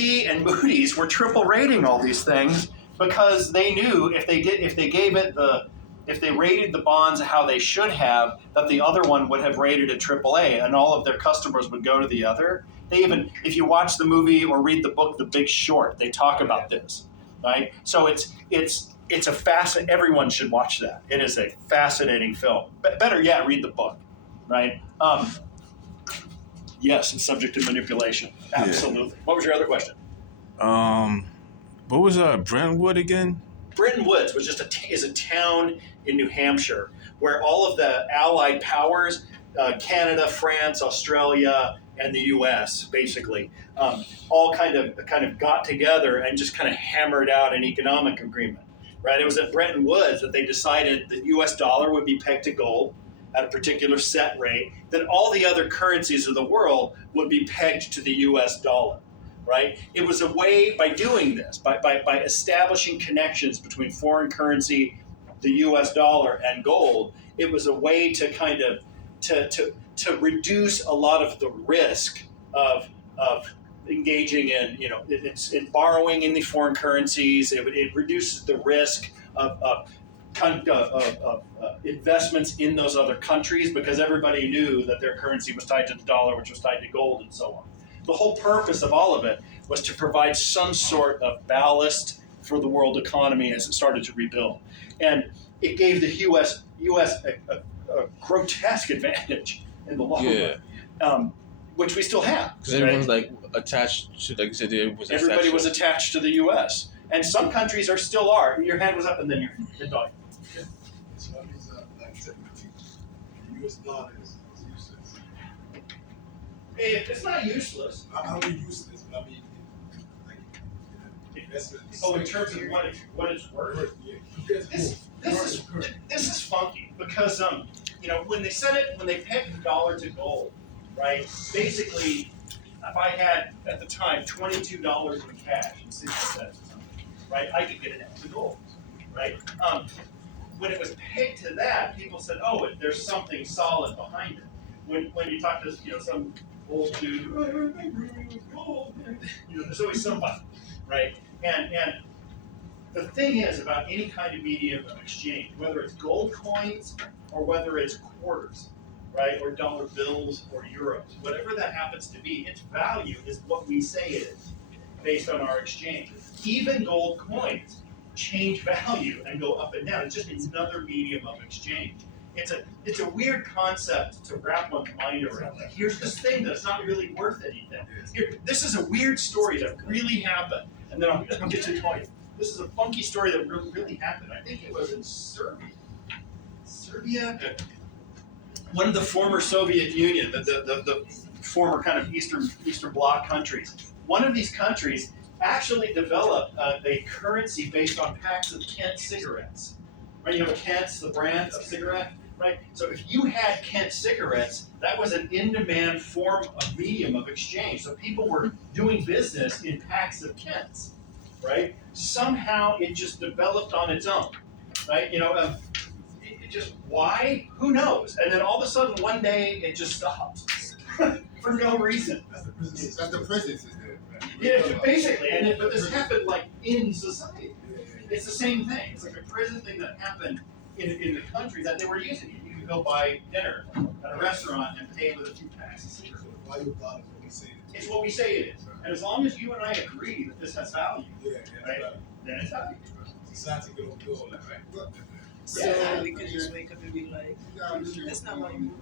S&P and Moody's were triple rating all these things because they knew if they rated the bonds how they should have, that the other one would have rated it AAA, and all of their customers would go to the other. They even, if you watch the movie or read the book The Big Short, they talk about this, right? So it's a everyone should watch that. It is a fascinating film. Better yet, read the book, right? Yes, it's subject to manipulation. Absolutely. Yeah. What was your other question? What was Brentwood again? Bretton Woods was is a town in New Hampshire where all of the Allied powers, Canada, France, Australia, and the U.S. basically, all kind of got together and just kind of hammered out an economic agreement. Right? It was at Bretton Woods that they decided the U.S. dollar would be pegged to gold at a particular set rate. Then all the other currencies of the world would be pegged to the U.S. dollar. Right? It was a way, by doing this, by establishing connections between foreign currency, the U.S. dollar, and gold, it was a way to kind of to reduce a lot of the risk of engaging in, it's in borrowing in the foreign currencies. It reduces the risk of investments in those other countries because everybody knew that their currency was tied to the dollar, which was tied to gold, and so on. The whole purpose of all of it was to provide some sort of ballast for the world economy as it started to rebuild. And it gave the U.S. a grotesque advantage in the long run, which we still have. Because everyone's attached to, like you said, everybody was attached to the U.S. And some countries still are. Your hand was up, and then your dog. Yeah. So that means the U.S. dollar is useless. It's not useless. How are useless? But I mean, investments. In terms of what it's worth. Yeah. This is funky because when they pegged the dollar to gold, right? Basically, if I had at the time $22 in cash and 60 cents or something, right, I could get an ounce of gold, right? When it was pegged to that, people said, "Oh, there's something solid behind it." When you talk to some old dude, gold, there's always somebody, right? And the thing is about any kind of medium of exchange, whether it's gold coins or whether it's quarters, right, or dollar bills or euros, whatever that happens to be, its value is what we say it is based on our exchange. Even gold coins change value and go up and down. It's just another medium of exchange. It's a weird concept to wrap one's mind around. Like, here's this thing that's not really worth anything. This is a weird story that really happened, and then I'll get to tell you. This is a funky story that really happened. I think it was in Serbia. One of the former Soviet Union, the former kind of Eastern Bloc countries. One of these countries actually developed a currency based on packs of Kent cigarettes. Right? You have a Kent's, the brand of cigarette, right? So if you had Kent cigarettes, that was an in-demand form of medium of exchange. So people were doing business in packs of Kents, right? Somehow it just developed on its own, right? Why? Who knows? And then all of a sudden one day it just stopped for no reason. That's the prison system. Yeah, basically. But this happened in society. It's the same thing. It's like a prison thing that happened in the country that they were using it. You could go buy dinner at a restaurant and pay with a few packs of cigarettes. It's what we say it is. And as long as you and I agree that this has value, right, then it's value. Society can do all that, right? So we can just wake up and be like, that's not what you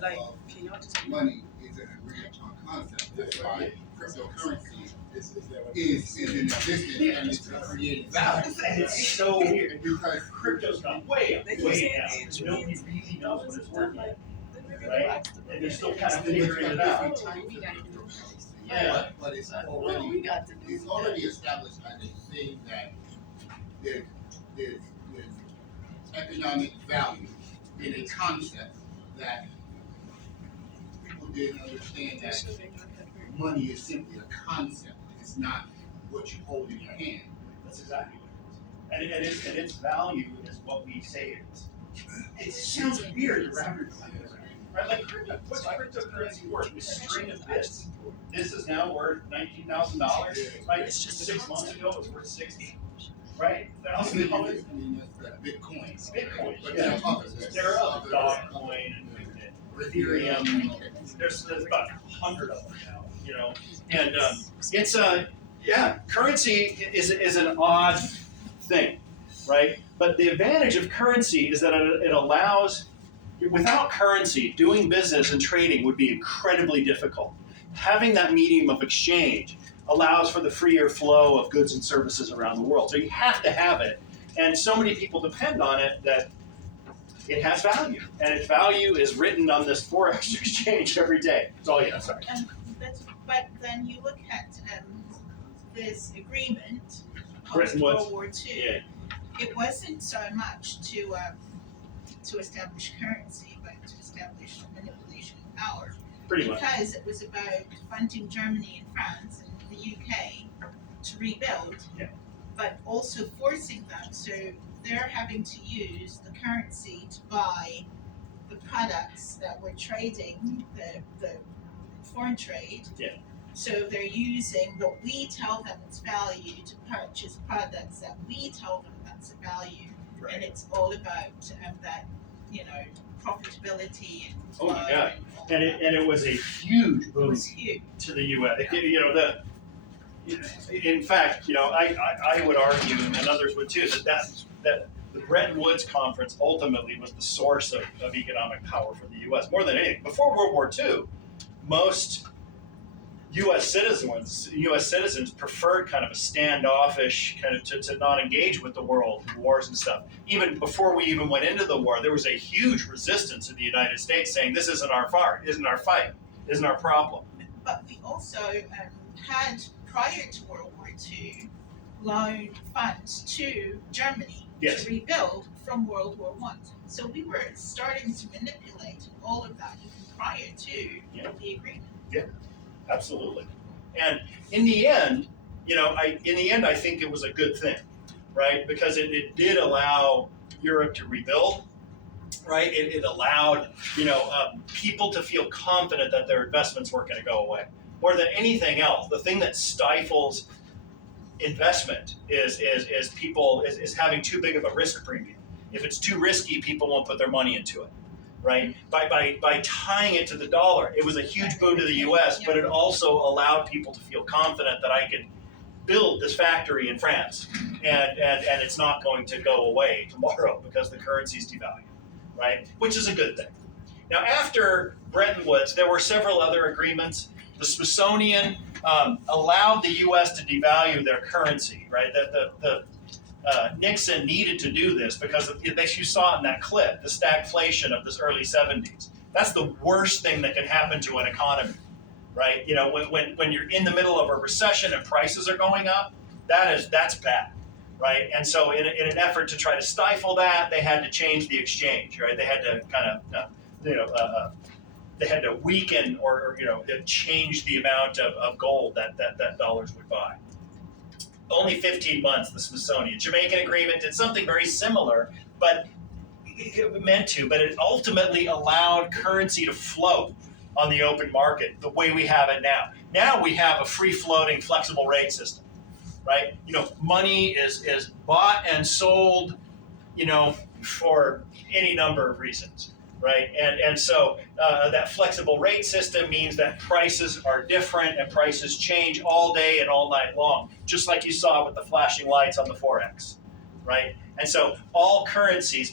like, can y'all just money is an agreed upon concept. That's why cryptocurrency is in existence and it's creating value. And it's so weird because crypto's gone way up, way down. Nobody really knows what it's worth yet, right? And they're still kind of figuring it out. Yeah. But it's already established as a thing that there's economic value in a concept that people didn't understand that money is simply a concept. It's not what you hold in your hand. That's exactly what it is. And its value is what we say it is. It sounds weird to wrap your mind around, Right? Like what's cryptocurrency worth? We string of bits. This is now worth $19,000. Like 6 months ago, it was worth 60. Right? I mean, that's Bitcoin. Bitcoin. But Yeah. there are others. There are Dogecoin and Ethereum. There's about 100 of them now. You know, and it's currency is an odd thing, right? But the advantage of currency is that it allows. Without currency, doing business and trading would be incredibly difficult. Having that medium of exchange allows for the freer flow of goods and services around the world. So you have to have it. And so many people depend on it that it has value. And its value is written on this Forex exchange every day. So yeah, sorry. But then you look at this agreement Bretton post Woods. World War II. Yeah. It wasn't so much to establish currency, but to establish manipulation of power. Pretty much. Because it was about funding Germany and France and the UK to rebuild, Yeah. but also forcing them. So they're having to use the currency to buy the products that we're trading, the foreign trade. Yeah. So they're using what we tell them is value to purchase products that we tell them that's a value. Right. And it's all about that, profitability and Oh my flow God. all And that. it was a huge It boom was huge. to the U.S. In fact, I would argue, and others would too, that the Bretton Woods Conference ultimately was the source of economic power for the U.S. more than anything. Before World War II, most U.S. citizens preferred kind of a standoffish kind of to not engage with the world in wars and stuff. Even before we even went into the war, there was a huge resistance in the United States saying this isn't our fight, isn't our problem. But we also had, prior to World War II, loaned funds to Germany Yes. to rebuild from World War I. So we were starting to manipulate all of that even prior to Yeah. the agreement. Absolutely. And in the end, I think it was a good thing, right? Because it did allow Europe to rebuild, right? It allowed, people to feel confident that their investments weren't going to go away. More than anything else, the thing that stifles investment is having too big of a risk premium. If it's too risky, people won't put their money into it. Right? By tying it to the dollar, it was a huge boon to the U.S., but it also allowed people to feel confident that I could build this factory in France, and it's not going to go away tomorrow because the currency's devalued, right? Which is a good thing. Now, after Bretton Woods, there were several other agreements. The Smithsonian allowed the U.S. to devalue their currency, right? Nixon needed to do this because you saw it in that clip, the stagflation of this early 70s. That's the worst thing that can happen to an economy, right? When you're in the middle of a recession and prices are going up, that's bad, right? And so in an effort to try to stifle that, they had to change the exchange, right? They had to kind of, they had to weaken or change the amount of gold that dollars would buy. Only 15 months, the Smithsonian. Jamaican Agreement did something very similar, but it ultimately allowed currency to float on the open market the way we have it now. Now we have a free-floating, flexible rate system, right? Money is bought and sold, for any number of reasons. Right, and so that flexible rate system means that prices are different and prices change all day and all night long, just like you saw with the flashing lights on the Forex, right? And so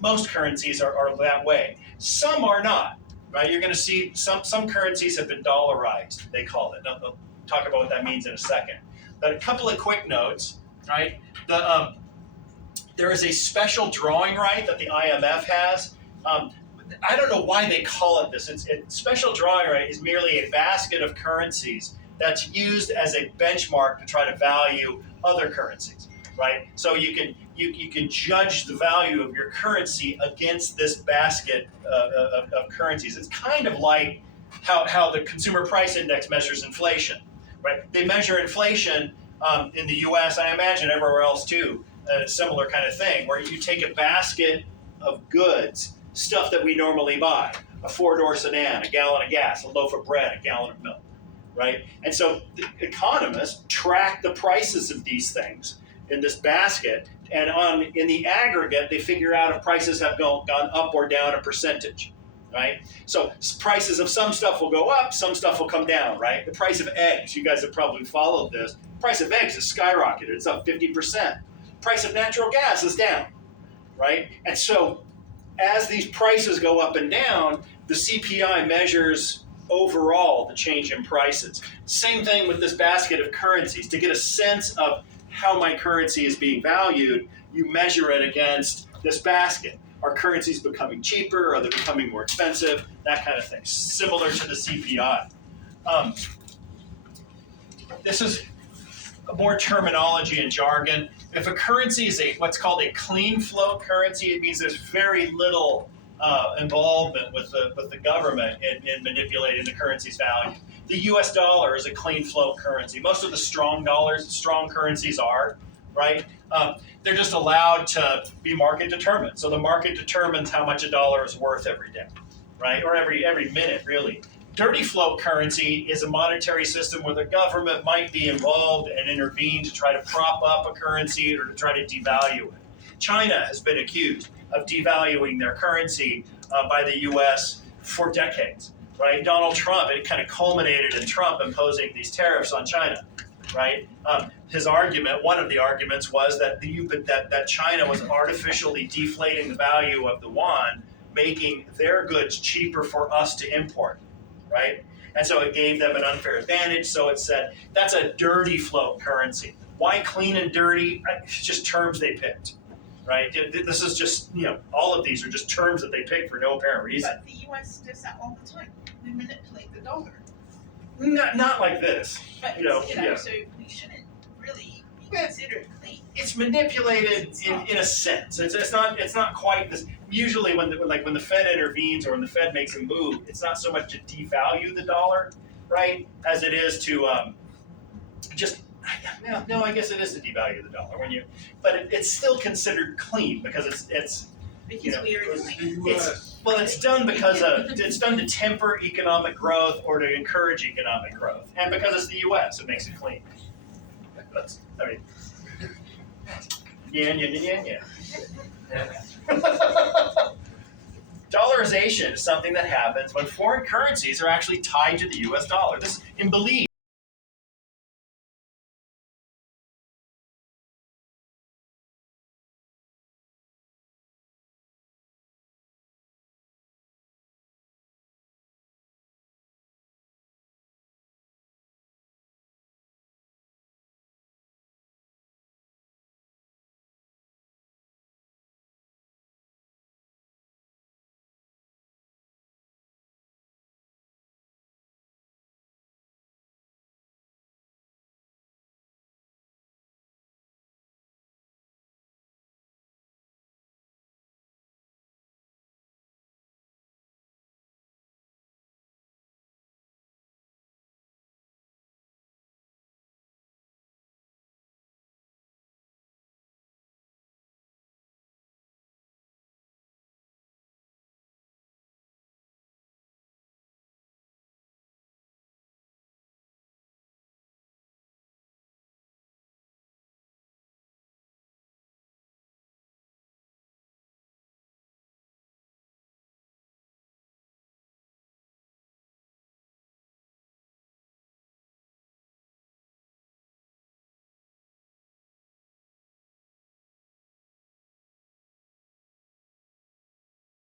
most currencies are that way. Some are not, right? You're going to see some currencies have been dollarized, they call it. I'll talk about what that means in a second. But a couple of quick notes, right? There is a special drawing right that the IMF has. I don't know why they call it this. Special drawing right is merely a basket of currencies that's used as a benchmark to try to value other currencies, right? So you can judge the value of your currency against this basket of currencies. It's kind of like how the Consumer Price Index measures inflation, right? They measure inflation in the U.S. I imagine everywhere else too, a similar kind of thing, where you take a basket of goods, stuff that we normally buy, a four-door sedan, a gallon of gas, a loaf of bread, a gallon of milk, right? And so the economists track the prices of these things in this basket, and in the aggregate, they figure out if prices have gone up or down a percentage, right? So prices of some stuff will go up, some stuff will come down, right? The price of eggs, you guys have probably followed this. Price of eggs has skyrocketed. It's up 50%. Price of natural gas is down, right? And so as these prices go up and down, the CPI measures overall the change in prices. Same thing with this basket of currencies. To get a sense of how my currency is being valued, you measure it against this basket. Are currencies becoming cheaper? Are they becoming more expensive? That kind of thing, similar to the CPI. This is more terminology and jargon. If a currency is what's called a clean float currency, it means there's very little involvement with the government in manipulating the currency's value. The US dollar is a clean float currency. Most of the strong currencies are, right? They're just allowed to be market determined. So the market determines how much a dollar is worth every day, right? Or every minute, really. Dirty float currency is a monetary system where the government might be involved and intervene to try to prop up a currency or to try to devalue it. China has been accused of devaluing their currency by the US for decades, right? Donald Trump, it kind of culminated in Trump imposing these tariffs on China, right? His argument, one of the arguments was that that China was artificially deflating the value of the yuan, making their goods cheaper for us to import, right? And so it gave them an unfair advantage. So it said, that's a dirty float currency. Why clean and dirty? It's just terms they picked, right? This is just, all of these are just terms that they picked for no apparent reason. But the US does that all the time. We manipulate the dollar. Not like this. But, Yeah. so we shouldn't really be considered clean. It's manipulated in a sense. It's not quite this. Usually when the Fed intervenes or when the Fed makes a move, it's not so much to devalue the dollar, right, as it is to no, I guess it is to devalue the dollar but it's still considered clean because it's Because we are Because clean. the US, it's done because it's done to temper economic growth or to encourage economic growth, and because it's the U.S., it makes it clean. Yeah. Dollarization is something that happens when foreign currencies are actually tied to the U.S. dollar. This, in belief.